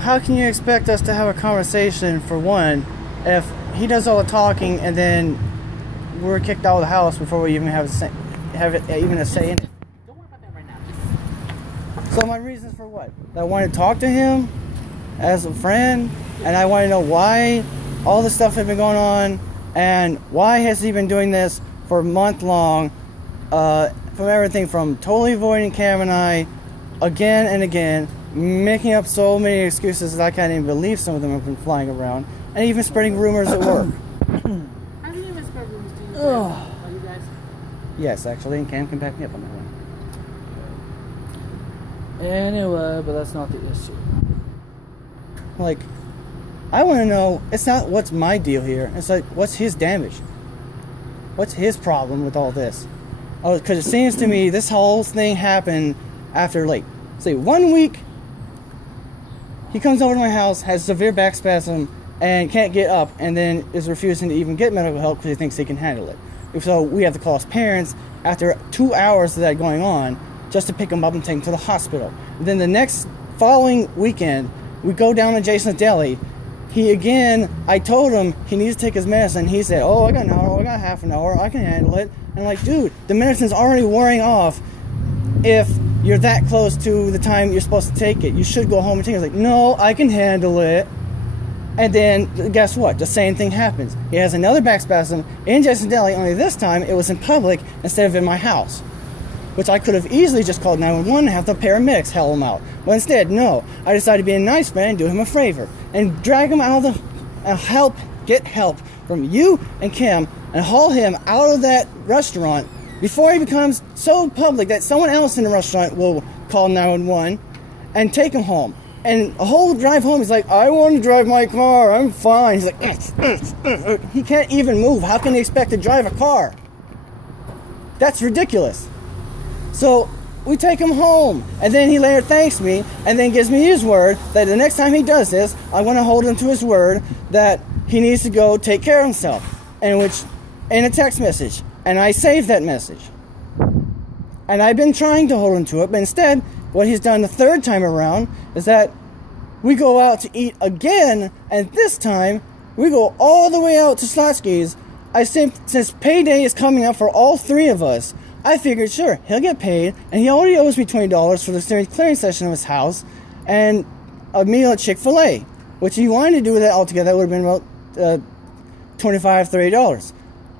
How can you expect us to have a conversation, for one, if he does all the talking and then we're kicked out of the house before we even have a say in it? Don't worry about that right now. So my reasons for what? I want to talk to him as a friend, and I want to know why all this stuff has been going on, and why has he been doing this for a month long, from everything from totally avoiding Cam and I again and again, making up so many excuses that I can't even believe some of them have been flying around, and even spreading rumors at work. How do you even spread rumors to you? Are you guys? Yes, actually, and Cam can back me up on that one. Anyway, but that's not the issue. Like, I want to know, it's not what's my deal here, it's like, what's his damage? What's his problem with all this? Oh, because it seems to me this whole thing happened after, like, say, 1 week, he comes over to my house, has severe back spasm, and can't get up, and then is refusing to even get medical help because he thinks he can handle it. So we have to call his parents after 2 hours of that going on just to pick him up and take him to the hospital. And then the next following weekend, we go down to Jason's Deli. I told him he needs to take his medicine. He said, oh, I got an hour, I got half an hour, I can handle it. And I'm like, dude, the medicine's already wearing off. If you're that close to the time you're supposed to take it, you should go home and take it. He's like, no, I can handle it. And then, guess what? The same thing happens. He has another back spasm in Jason's Deli, only this time it was in public instead of in my house. Which I could have easily just called 911 and have the paramedics haul him out. But instead, no. I decided to be a nice man and do him a favor. And drag him out of the... get help from you and Kim and haul him out of that restaurant before he becomes so public that someone else in the restaurant will call 911 and take him home. And a whole drive home, he's like, I want to drive my car, I'm fine. He's like, he can't even move. How can he expect to drive a car? That's ridiculous. So we take him home, and then he later thanks me, and then gives me his word that the next time he does this, I want to hold him to his word that he needs to go take care of himself. In a text message. And I saved that message. And I've been trying to hold him to it, but instead, what he's done the third time around is that we go out to eat again, and this time, we go all the way out to Schlotzsky's. Since payday is coming up for all three of us, I figured, sure, he'll get paid, and he already owes me $20 for the clearing session of his house, and a meal at Chick-fil-A, which if he wanted to do that altogether, that would have been about $25, $30.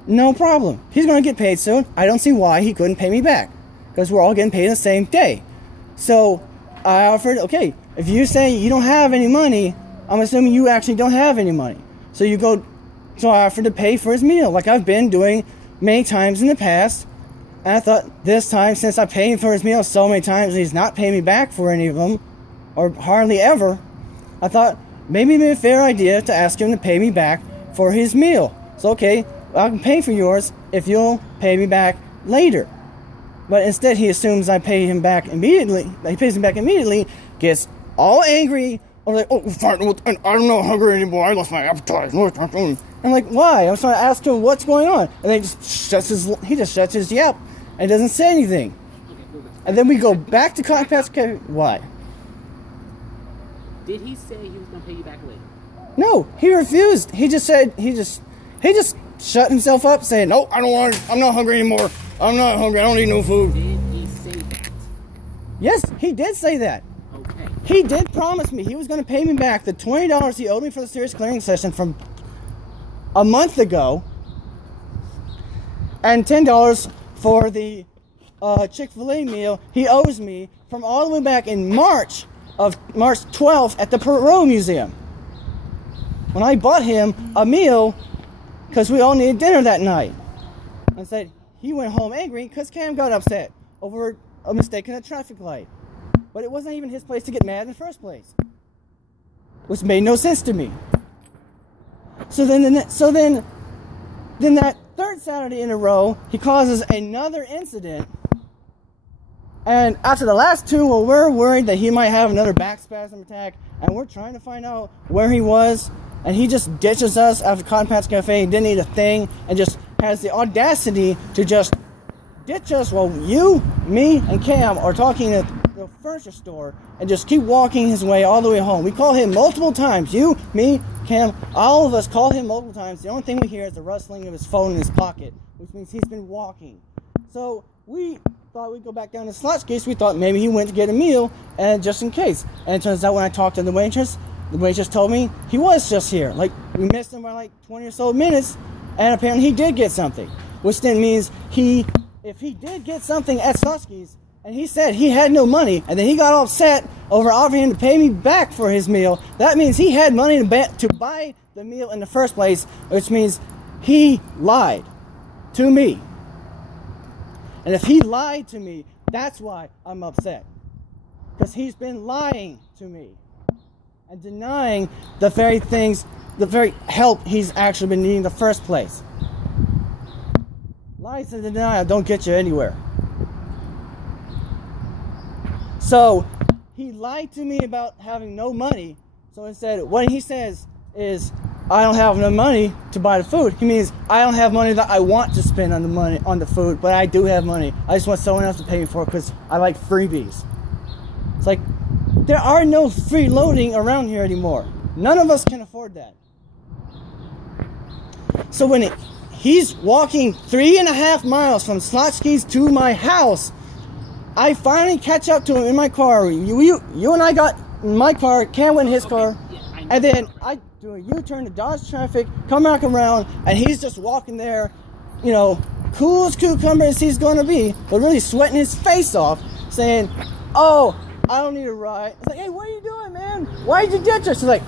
No problem. He's going to get paid soon. I don't see why he couldn't pay me back, because we're all getting paid the same day. So I offered, okay, if you say you don't have any money, I'm assuming you actually don't have any money. So I offered to pay for his meal, like I've been doing many times in the past. And I thought this time, since I paid for his meal so many times, and he's not paying me back for any of them, or hardly ever, I thought maybe it'd be a fair idea to ask him to pay me back for his meal. So okay, I can pay for yours if you'll pay me back later. But instead he assumes I pay him back immediately. He pays me back immediately, gets all angry. I'm like, oh, I'm not hungry anymore. I lost my appetite. I'm like, why? I'm trying to ask him what's going on. And then he just shuts his yap and doesn't say anything. And then we go back to Cotton Patch Cafe. Why? Did he say he was going to pay you back later? No, he refused. He just said, he just shut himself up saying, no, I don't want it. I'm not hungry anymore. I'm not hungry. I don't need no food. Did he say that? Yes, he did say that. Okay. He did promise me he was going to pay me back the $20 he owed me for the serious clearing session from a month ago, and $10 for the Chick-fil-A meal he owes me from all the way back in March 12th at the Perot Museum, when I bought him a meal because we all needed dinner that night. I said he went home angry because Cam got upset over a mistake in a traffic light. But it wasn't even his place to get mad in the first place, which made no sense to me. So then that third Saturday in a row, he causes another incident. And after the last two, well, we're worried that he might have another back spasm attack, and we're trying to find out where he was. And he just ditches us after Cotton Patch Cafe. He didn't eat a thing and just has the audacity to just ditch us while you, me, and Cam are talking at the furniture store and just keep walking his way all the way home. We call him multiple times. You, me, Cam, all of us call him multiple times. The only thing we hear is the rustling of his phone in his pocket, which means he's been walking. So we thought we'd go back down to Schlotzsky. We thought maybe he went to get a meal, and just in case. And it turns out when I talked to the waitress told me he was just here. Like, we missed him by like 20 or so minutes, and apparently he did get something. Which then means if he did get something at Schlotzsky's, and he said he had no money, and then he got upset over offering to pay me back for his meal, that means he had money to buy the meal in the first place, which means he lied to me. And if he lied to me, that's why I'm upset. Because he's been lying to me and denying the very things, the very help he's actually been needing in the first place. Lies and denial don't get you anywhere. So, he lied to me about having no money. So instead, what he says is, I don't have no money to buy the food. He means, I don't have money that I want to spend on the food, but I do have money. I just want someone else to pay me for it because I like freebies. It's like, there are no freeloading around here anymore. None of us can afford that. So when he's walking 3.5 miles from Schlotzsky's to my house, I finally catch up to him in my car. You and I got in my car, Cam went in his car, and then I do a U-turn to dodge traffic, come back around, and he's just walking there, you know, cool as cucumber as he's gonna be, but really sweating his face off, saying, oh, I don't need a ride. It's like, hey, what are you doing, man? Why did you ditch us? He's like,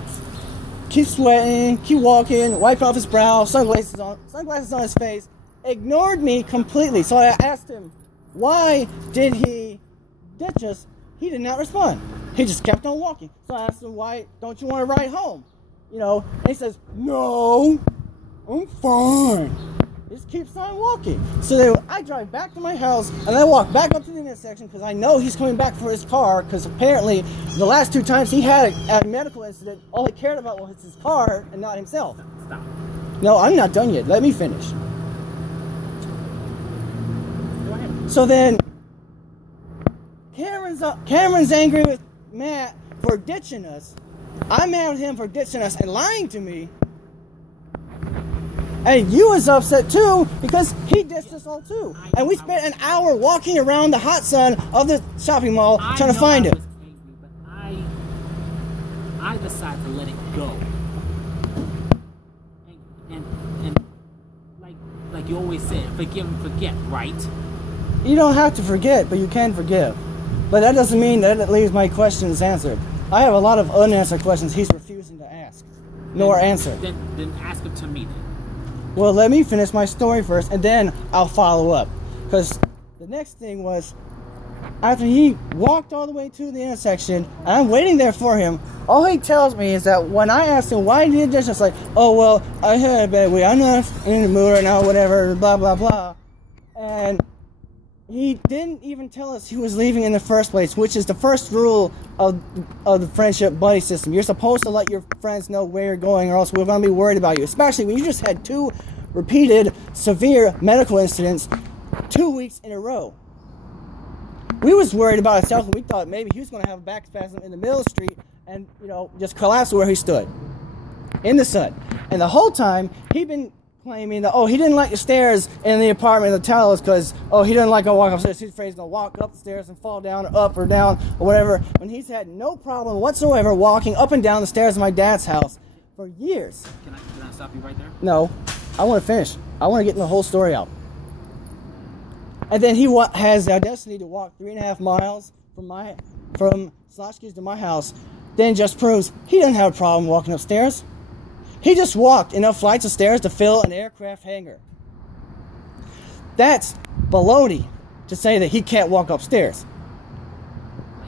keep sweating, keep walking, wiping off his brow, sunglasses on his face, ignored me completely. So I asked him, why did he ditch us? He did not respond. He just kept on walking. So I asked him, why don't you want to ride home? You know, and he says, no, I'm fine. He just keeps on walking. So then I drive back to my house, and I walk back up to the intersection because I know he's coming back for his car, because apparently the last 2 times he had a medical incident, all he cared about was his car and not himself. Stop. No, I'm not done yet. Let me finish. So then, Cameron's angry with Matt for ditching us. I'm mad with him for ditching us and lying to me. And you was upset too because he ditched us all too. And we spent an hour walking around the hot sun of the shopping mall trying to find him. I decided to let it go. And like you always said, forgive and forget, right? You don't have to forget, but you can forgive. But that doesn't mean that it leaves my questions answered. I have a lot of unanswered questions he's refusing to ask, nor answer. Then ask them to me then. Well, let me finish my story first, and then I'll follow up. Because the next thing was, after he walked all the way to the intersection, and I'm waiting there for him, all he tells me is that when I asked him why he did this, it's like, oh, well, I had a bad week. I'm not in the mood right now, whatever, blah, blah, blah. And he didn't even tell us he was leaving in the first place, which is the first rule of the friendship buddy system. You're supposed to let your friends know where you're going, or else we're going to be worried about you, especially when you just had 2 repeated severe medical incidents 2 weeks in a row. We was worried about ourselves, and we thought maybe he was going to have a back spasm in the middle of the street and, you know, just collapse where he stood in the sun. And the whole time, he'd been claiming that, oh, he didn't like the stairs in the apartment, the towers, because, oh, he didn't like to walk upstairs. He's afraid he's going to walk up the stairs and fall down, or up or down, or whatever, when he's had no problem whatsoever walking up and down the stairs of my dad's house for years. Can I stop you right there? No. I want to finish. I want to get the whole story out. And then he has the audacity to walk 3.5 miles from Schlotzsky's to my house, then just proves he doesn't have a problem walking upstairs. He just walked enough flights of stairs to fill an aircraft hangar. That's baloney to say that he can't walk upstairs.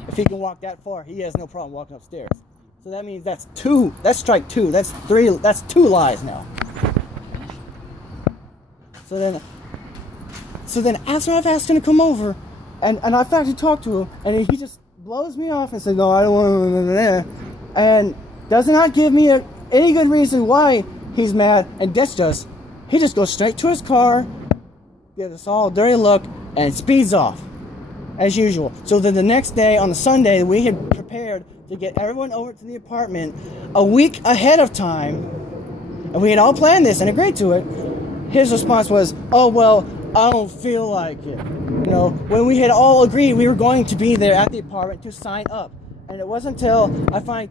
If he can walk that far, he has no problem walking upstairs. So that means that's strike 2. That's 3. That's 2 lies now. So then after I've asked him to come over, and I've actually talked to him, and he just blows me off and says, no, I don't want to, and does not give me any good reason why he's mad and ditched us. he just goes straight to his car, gives us all a dirty look, and speeds off, as usual. So then the next day, on the Sunday, we had prepared to get everyone over to the apartment a week ahead of time, and we had all planned this and agreed to it. His response was, oh, well, I don't feel like it. You know, when we had all agreed we were going to be there at the apartment to sign up. And it wasn't until I finally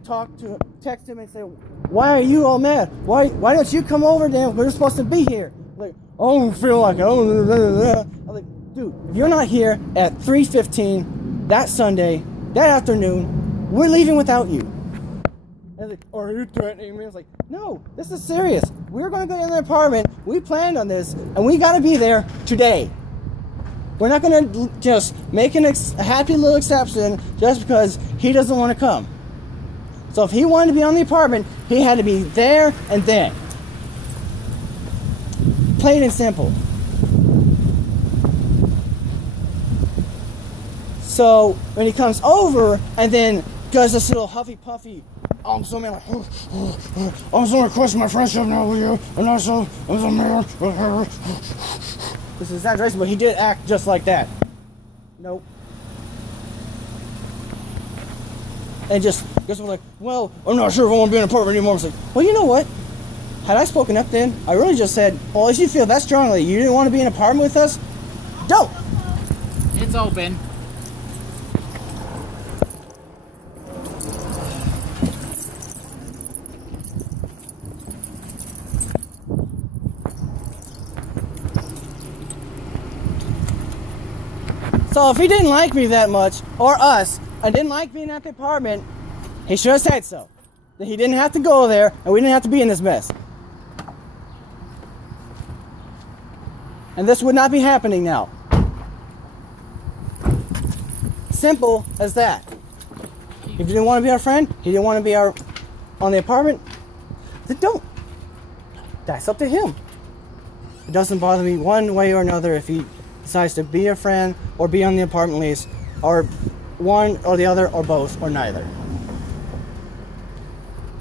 text him and said, why are you all mad? Why don't you come over then? We're supposed to be here. Like, I don't feel like it. I'm like, dude, if you're not here at 3:15 that Sunday, that afternoon, we're leaving without you. And like, are you threatening me? I was like, no, this is serious. We're going to go in the apartment. We planned on this, and we got to be there today. We're not going to just make a happy little exception just because he doesn't want to come. So if he wanted to be on the apartment, he had to be there and then. Plain and simple. So when he comes over and then does this little huffy puffy, I'm so mad, like, I'm so requesting my friendship now with you, and I'm so mad with her. This is exaggeration, but he did act just like that. Nope. And just like, well, I'm not sure if I want to be in an apartment anymore. I was like, well, you know what? Had I spoken up then, I really just said, well, if you feel that strongly, you didn't want to be in an apartment with us, don't. It's open. So if he didn't like me that much, or us, and didn't like being at the apartment, he should have said so. That he didn't have to go there, and we didn't have to be in this mess. And this would not be happening now. Simple as that. If you didn't want to be our friend, he didn't want to be on the apartment, then don't. That's up to him. It doesn't bother me one way or another if he decides to be a friend or be on the apartment lease, or one or the other, or both, or neither.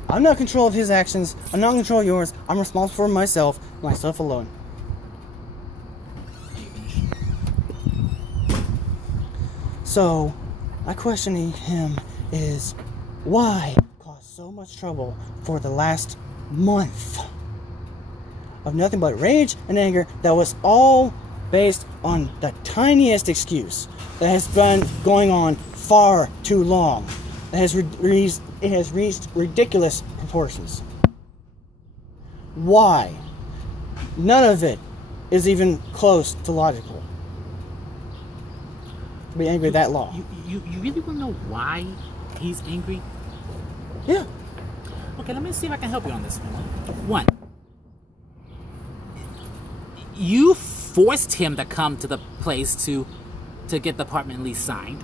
I'm not in control of his actions. I'm not in control of yours. I'm responsible for myself alone. So, my questioning him is, why cause so much trouble for the last month of nothing but rage and anger that was all based on the tiniest excuse that has been going on far too long. It has reached ridiculous proportions. Why? None of it is even close to logical. To be angry that long. You really want to know why he's angry? Yeah. Okay, let me see if I can help you on this one. You forced him to come to the place to get the apartment lease signed.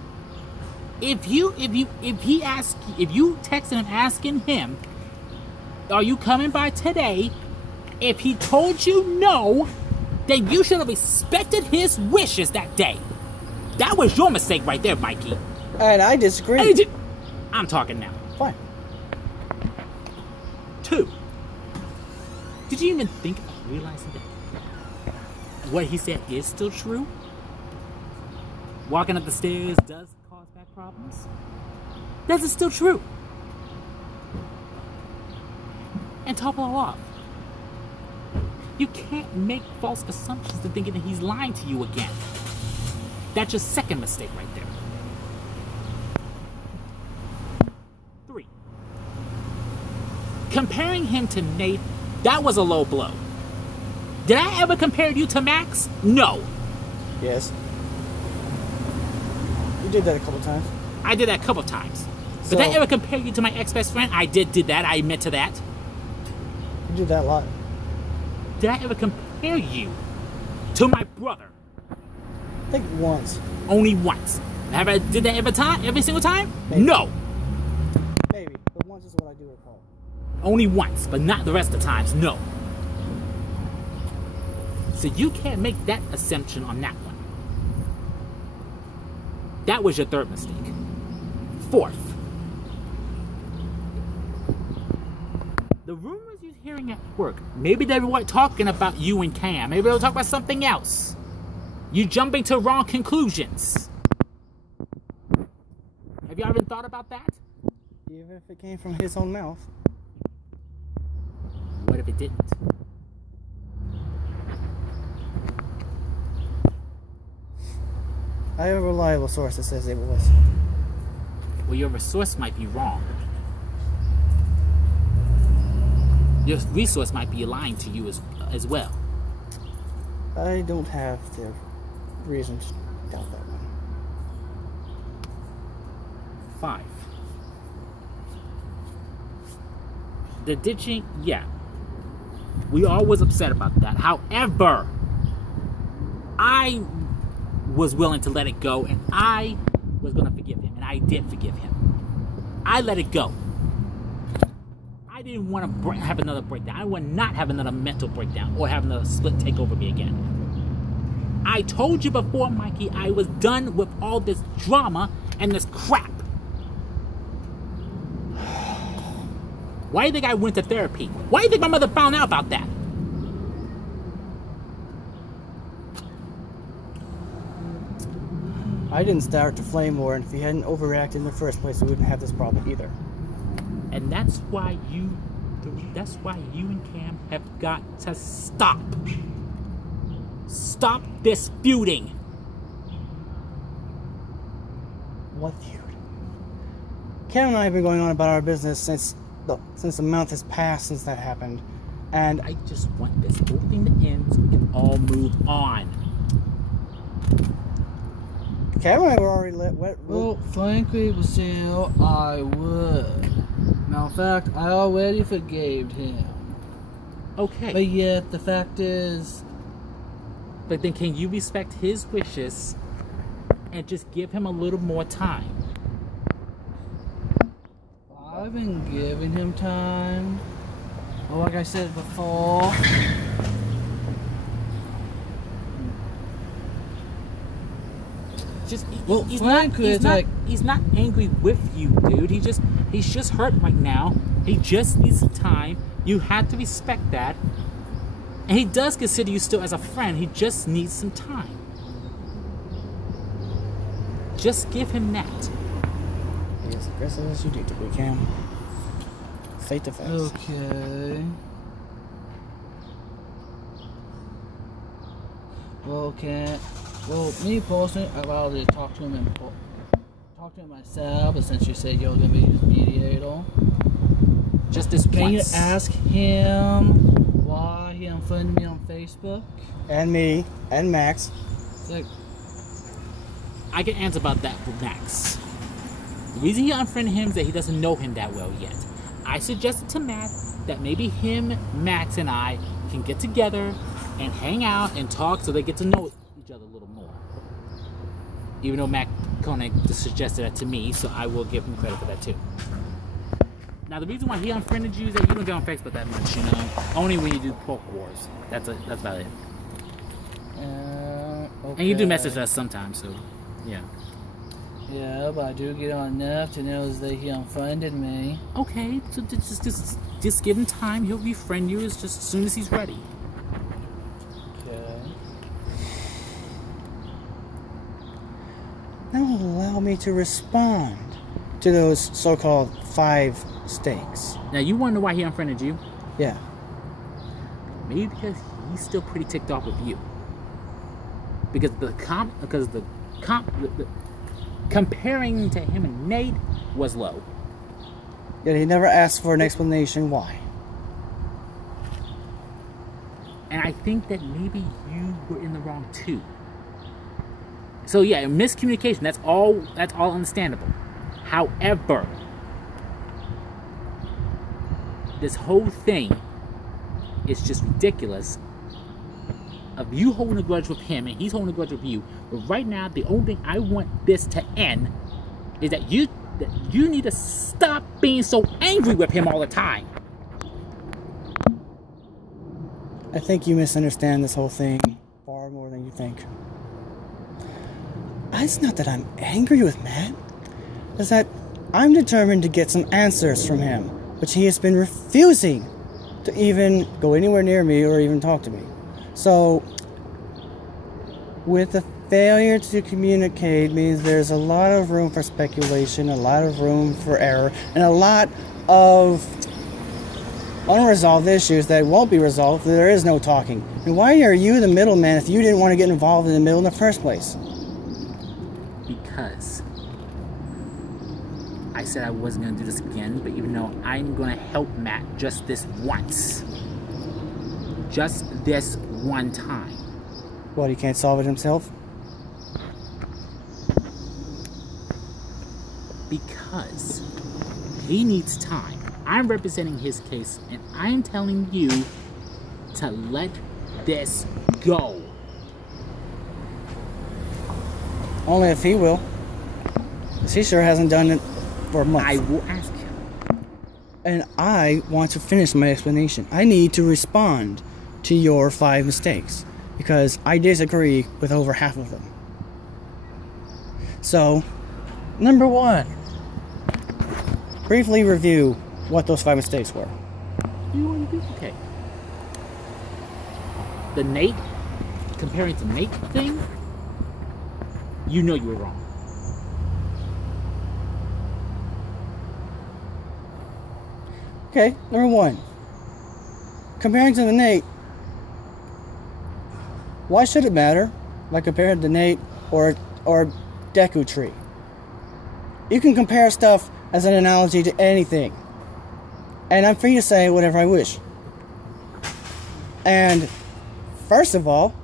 If you texted him asking him, are you coming by today? If he told you no, then you should have respected his wishes that day. That was your mistake right there, Mikey. And I disagree. I'm talking now. Fine. 2. Did you even think of realizing that what he said is still true? Walking up the stairs does cause back problems? That is still true. And top it all off, you can't make false assumptions to thinking that he's lying to you again. That's your second mistake right there. 3. Comparing him to Nate, that was a low blow. Did I ever compare you to Max? No. Yes. You did that a couple times. I did that a couple times. So, did I ever compare you to my ex-best friend? I did that. I admit to that. You did that a lot. Did I ever compare you to my brother? I think once. Only once. Have I did that every single time? Maybe. No. Maybe, but once is what I do recall. Only once, but not the rest of the times. No. So you can't make that assumption on that one. That was your third mistake. 4th. The rumors you hearing at work. Maybe they weren't talking about you and Cam. Maybe they were talking about something else. You jumping to wrong conclusions. Have you ever thought about that? Even if it came from his own mouth. What if it didn't? I have a reliable source that says it was. Well, your resource might be wrong. Your resource might be lying to you as well. I don't have the reason to doubt that one. 5. The ditching, yeah. We all was upset about that. However, I was willing to let it go, and I was going to forgive him, and I did forgive him. I let it go. I didn't want to have another breakdown. I would not have another mental breakdown or have another split take over me again. I told you before, Mikey, I was done with all this drama and this crap. Why do you think I went to therapy? Why do you think my mother found out about that? I didn't start the flame war, and if he hadn't overreacted in the first place, we wouldn't have this problem either. And that's why you and Cam have got to stop. Stop this feuding. What feud? Cam and I have been going on about our business since the month has passed since that happened. And I just want this whole thing to end so we can all move on. Cam and I were already Well, frankly, Bashire, I would. Now, in fact, I already forgave him. Okay. But yet, the fact is... But then can you respect his wishes and just give him a little more time? I've been giving him time. Well, like I said before... He's not angry with you, dude. He's just hurt right now. He just needs some time. You have to respect that. And he does consider you still as a friend. He just needs some time. Just give him that. Be as aggressive as you need to be, Cam. State the facts. Okay. Well, me personally, I'd rather talk to him myself, but since you said you're gonna be his mediator, just this can you once. ask him why he unfriended me on Facebook? And me, and Max. It's like, I can answer about that with Max. The reason he unfriended him is that he doesn't know him that well yet. I suggested to Matt that maybe him, Max, and I can get together and hang out and talk so they get to know each other a little more. Even though Matt Koenig just suggested that to me, so I will give him credit for that too. Now the reason why he unfriended you is that you don't get on Facebook that much, you know. Only when you do pork wars. That's about it. okay. And you do message us sometimes, so yeah. Yeah, but I do get on enough to know that he unfriended me. Okay, so just give him time. He'll befriend you just as soon as he's ready. Okay. That will allow me to respond to those so-called 5 stakes. Now you wonder why he unfriended you? Yeah. Maybe because he's still pretty ticked off with you. Because the comparing to him and Nate was low. Yet he never asked for an explanation why. And I think that maybe you were in the wrong too. So yeah, miscommunication, that's all understandable. However, this whole thing is just ridiculous of you holding a grudge with him and he's holding a grudge with you. But right now, the only thing I want this to end is that you need to stop being so angry with him all the time. I think you misunderstand this whole thing far more than you think. It's not that I'm angry with Matt. It's that I'm determined to get some answers from him, which he has been refusing to even go anywhere near me or even talk to me. So, with the failure to communicate means there's a lot of room for speculation, a lot of room for error, and a lot of unresolved issues that won't be resolved if there is no talking. And why are you the middleman if you didn't want to get involved in the middle in the first place? Because I said I wasn't going to do this again, but even though I'm going to help Matt just this once. Just this one time. What, he can't solve it himself? Because he needs time. I'm representing his case, and I'm telling you to let this go. Only if he will. 'Cause he sure hasn't done it for a month. I will ask him. And I want to finish my explanation. I need to respond to your 5 mistakes, because I disagree with over half of them. So, number 1. Briefly review what those 5 mistakes were. You want to do? Okay. The Nate, comparing to Nate thing, you know you were wrong. Okay, number 1. Comparing to the Nate, why should it matter if I compare it to Nate or Deku Tree? You can compare stuff as an analogy to anything. And I'm free to say whatever I wish. And first of all,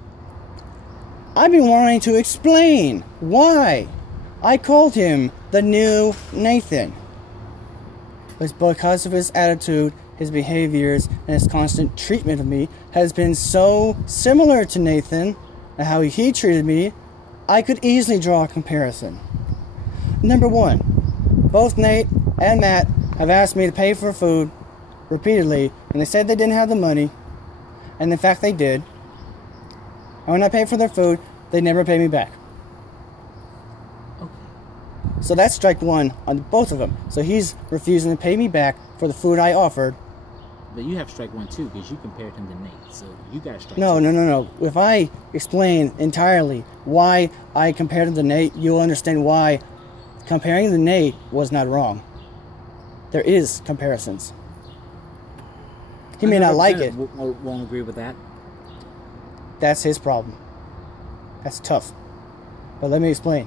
I've been wanting to explain why I called him the new Nathan. It's because of his attitude, his behaviors, and his constant treatment of me has been so similar to Nathan and how he treated me, I could easily draw a comparison. Number 1, both Nate and Matt have asked me to pay for food repeatedly, and they said they didn't have the money, and in fact they did. And when I paid for their food, they never paid me back. Okay. So that's strike 1 on both of them. So he's refusing to pay me back for the food I offered. But you have strike 1 too, because you compared him to Nate, so you got strike 2. No. If I explain entirely why I compared him to Nate, you'll understand why comparing to Nate was not wrong. There is comparisons. He may not like it. Won't agree with that. That's his problem. That's tough. But let me explain.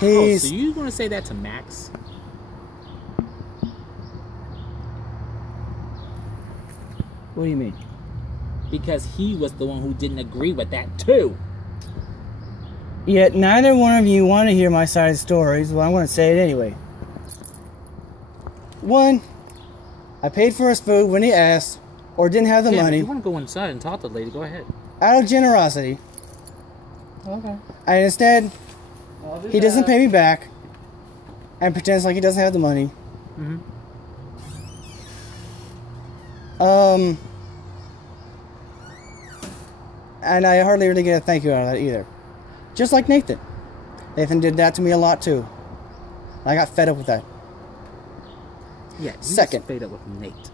So you're going to say that to Max? What do you mean? Because he was the one who didn't agree with that too. Yet neither one of you want to hear my side of the story, so I'm going to say it anyway. 1, I paid for his food when he asked, or didn't have the money. If you want to go inside and talk to the lady, go ahead. Out of generosity. Okay. And instead, he doesn't pay me back and pretends like he doesn't have the money. Mm-hmm. And I hardly really get a thank you out of that either. Just like Nathan. Nathan did that to me a lot too. I got fed up with that. Yeah, you Second. fed up with Nate.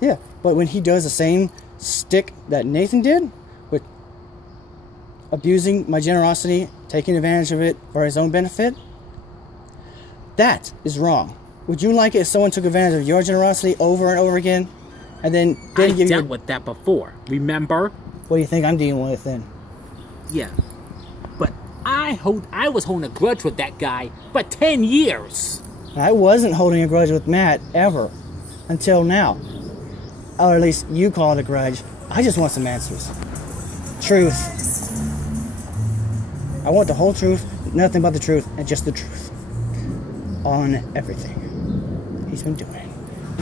Yeah, but when he does the same stick that Nathan did, with abusing my generosity, taking advantage of it for his own benefit, that is wrong. Would you like it if someone took advantage of your generosity over and over again, and then didn't give you? I dealt with that before. Remember? What do you think I'm dealing with then? Yeah, but I was holding a grudge with that guy for 10 years. I wasn't holding a grudge with Matt ever, until now. Or at least you call it a grudge. I just want some answers. Truth. I want the whole truth, nothing but the truth, and just the truth. On everything he's been doing,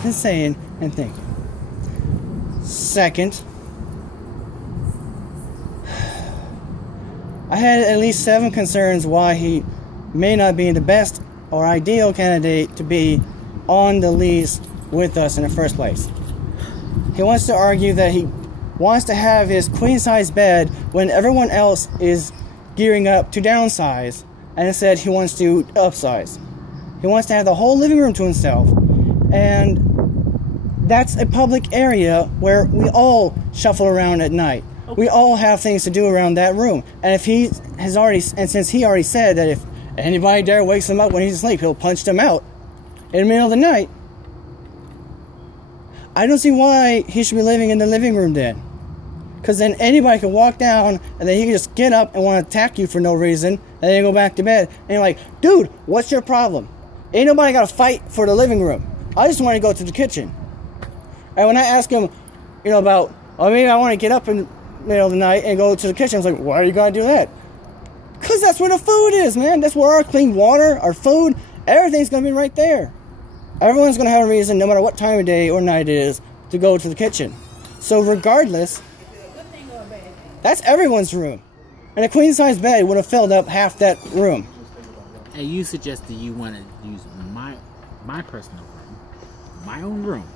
and saying, and thinking. Second, I had at least 7 concerns why he may not be the best or ideal candidate to be on the lease with us in the first place. He wants to argue that he wants to have his queen-size bed when everyone else is gearing up to downsize, and instead he wants to upsize. He wants to have the whole living room to himself, and that's a public area where we all shuffle around at night. We all have things to do around that room. And if he has already, and since he already said that if anybody dare wakes him up when he's asleep, he'll punch them out in the middle of the night, I don't see why he should be living in the living room then. Because then anybody could walk down and then he can just get up and want to attack you for no reason and then go back to bed. And you're like, dude, what's your problem? Ain't nobody got to fight for the living room. I just want to go to the kitchen. And when I ask him, you know, about, oh, maybe I want to get up in the middle of the night and go to the kitchen, I was like, why are you going to do that? Because that's where the food is, man. That's where our clean water, our food, everything's going to be right there. Everyone's going to have a reason, no matter what time of day or night it is, to go to the kitchen. So regardless, that's everyone's room. And a queen-size bed would have filled up half that room. And you suggested you want to use my personal room, my own room.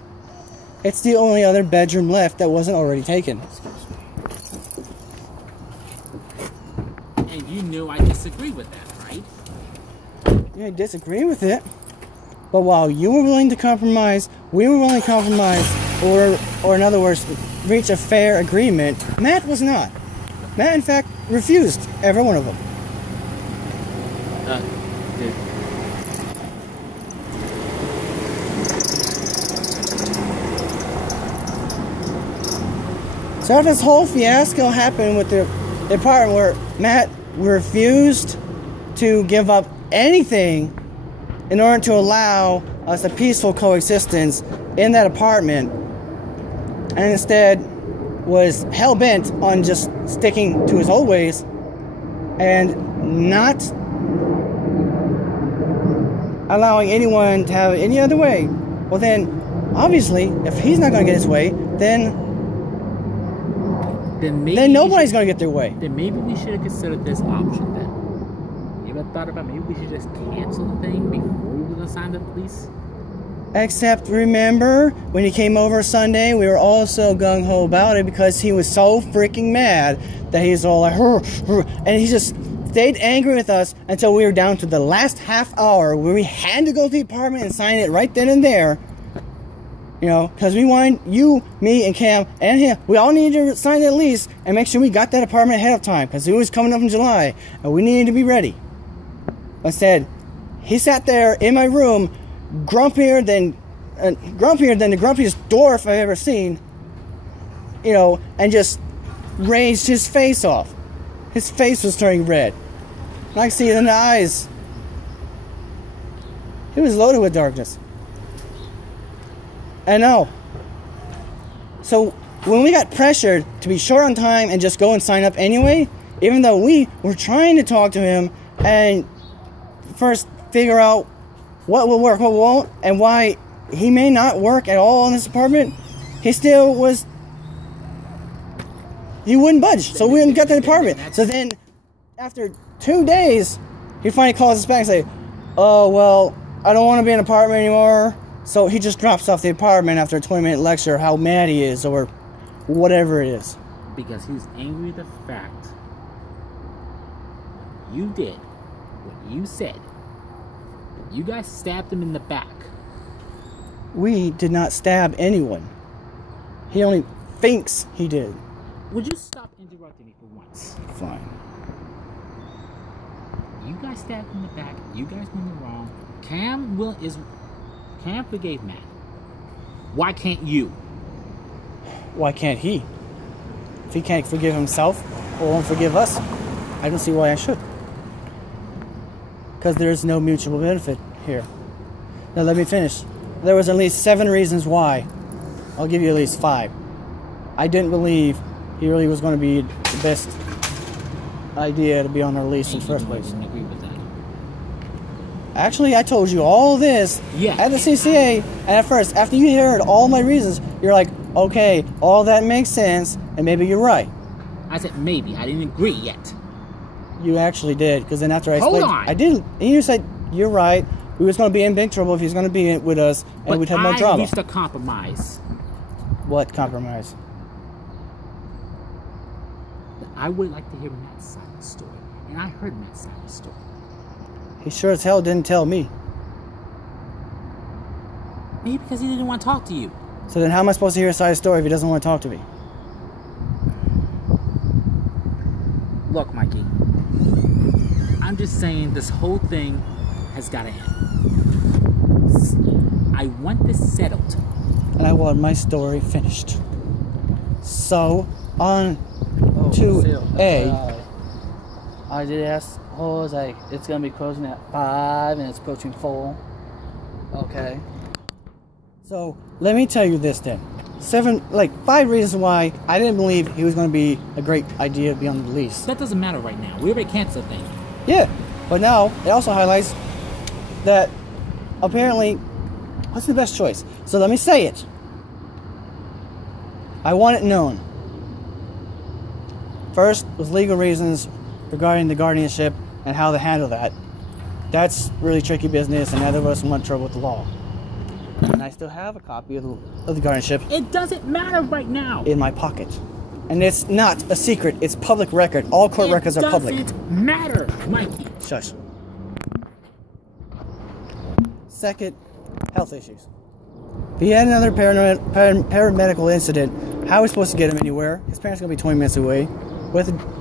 It's the only other bedroom left that wasn't already taken. And you knew I disagree with that, right? Yeah, I disagree with it. But while you were willing to compromise, we were willing to compromise, or in other words, reach a fair agreement, Matt was not. Matt, in fact, refused every one of them. Dude. So this whole fiasco happened with the apartment where Matt refused to give up anything in order to allow us a peaceful coexistence in that apartment, and instead was hell-bent on just sticking to his old ways and not allowing anyone to have any other way. Well then, obviously, if he's not going to get his way, then nobody's going to get their way. Then maybe we should have considered this option then. You ever thought about maybe we should just cancel the thing before we were going to sign the lease? Except, remember, when he came over Sunday, we were all so gung-ho about it because he was so freaking mad that he was all like, and he just stayed angry with us until we were down to the last half hour where we had to go to the apartment and sign it right then and there. You know, because we wanted you, me, and Cam, and him, we all needed to sign that lease and make sure we got that apartment ahead of time because it was coming up in July and we needed to be ready. Instead, he sat there in my room, grumpier than the grumpiest dwarf I've ever seen, you know, and just raised his face off. His face was turning red. And I could see it in the eyes. He was loaded with darkness. I know. So when we got pressured to be short on time and just go and sign up anyway, even though we were trying to talk to him and first figure out what will work, what won't, and why he may not work at all in this apartment, he still was, he wouldn't budge, so we didn't get to the apartment. So then, after 2 days, he finally calls us back and say, oh, well, I don't want to be in an apartment anymore. So he just drops off the apartment after a 20-minute lecture how mad he is or whatever it is. Because he's angry at the fact you did what you said. You guys stabbed him in the back. We did not stab anyone. He only thinks he did. Would you stop interrupting me for once? Fine. You guys stabbed him in the back. You guys went wrong. Cam forgave Matt. Why can't you? Why can't he? If he can't forgive himself or won't forgive us, I don't see why I should. Because there is no mutual benefit here. Now let me finish. There was at least 7 reasons why. I'll give you at least 5. I didn't believe he really was going to be the best idea to be on our lease in the first place. I agree with that. Actually, I told you all this at the CCA, and at first, after you heard all my reasons, you're like, okay, all that makes sense, and maybe you're right. I said maybe. I didn't agree yet. You actually did, because then after I Hold explained, on. I did, and you said, you're right, we was going to be in big trouble if he was going to be with us, and But we'd have no I drama. reached a compromise. What compromise? I would like to hear Matt's side of the story. And I heard Matt's side of the story. He sure as hell didn't tell me. Maybe because he didn't want to talk to you. So then how am I supposed to hear his side of the story if he doesn't want to talk to me? Look, Mikey. I'm just saying this whole thing has got to end. I want this settled. And I want my story finished. So, on to A. I did ask Holes, like, it's gonna be closing at 5 and it's approaching 4. Okay. So, let me tell you this then. 5 reasons why I didn't believe he was going to be a great idea to be on the lease. That doesn't matter right now. We already canceled things. Yeah, but now it also highlights that apparently, what's the best choice? So let me say it. I want it known. First was legal reasons regarding the guardianship and how to handle that. That's really tricky business, and neither of us want trouble with the law. And I still have a copy of the guardianship. It doesn't matter right now. In my pocket. And it's not a secret. It's public record. All court records are public. It doesn't matter, Mikey. Shush. Second, health issues. If he had another paramedical incident, how are we supposed to get him anywhere? His parents are going to be 20 minutes away,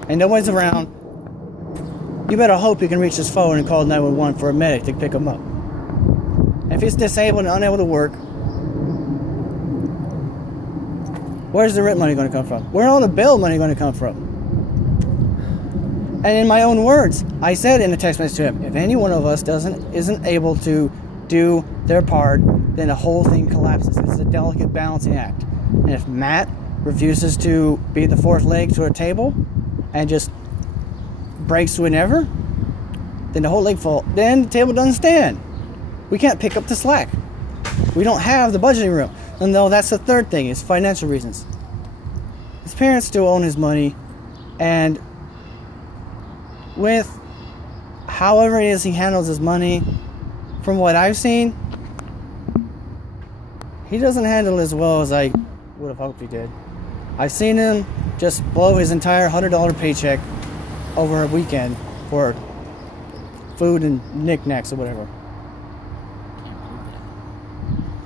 and nobody's around. You better hope he can reach his phone and call 911 for a medic to pick him up. And if he's disabled and unable to work, where's the rent money going to come from? Where's all the bill money going to come from? And in my own words, I said in a text message to him, if any one of us isn't able to do their part, then the whole thing collapses. It's a delicate balancing act. And if Matt refuses to be the fourth leg to a table and just breaks whenever, then the whole leg falls. Then the table doesn't stand. We can't pick up the slack. We don't have the budgeting room. And no, that's the third thing, is financial reasons. His parents still own his money, and with however it is he handles his money, from what I've seen, he doesn't handle it as well as I would have hoped he did. I've seen him just blow his entire $100 paycheck over a weekend for food and knickknacks or whatever.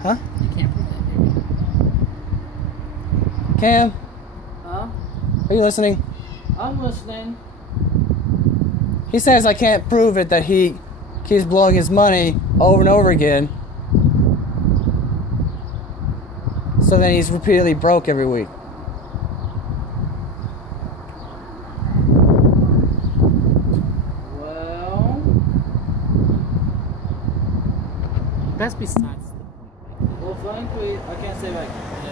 Huh? You can't prove that, baby. Cam, Huh? are you listening? I'm listening. He says I can't prove it that he keeps blowing his money over and over again. So then he's repeatedly broke every week. Well, That's besides the point. well, frankly, I can't say like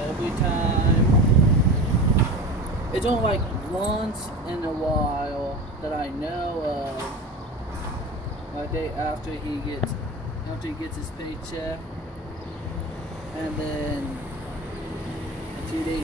every time. It's only like once in a while that I know of. Like after he gets his paycheck, and then a few days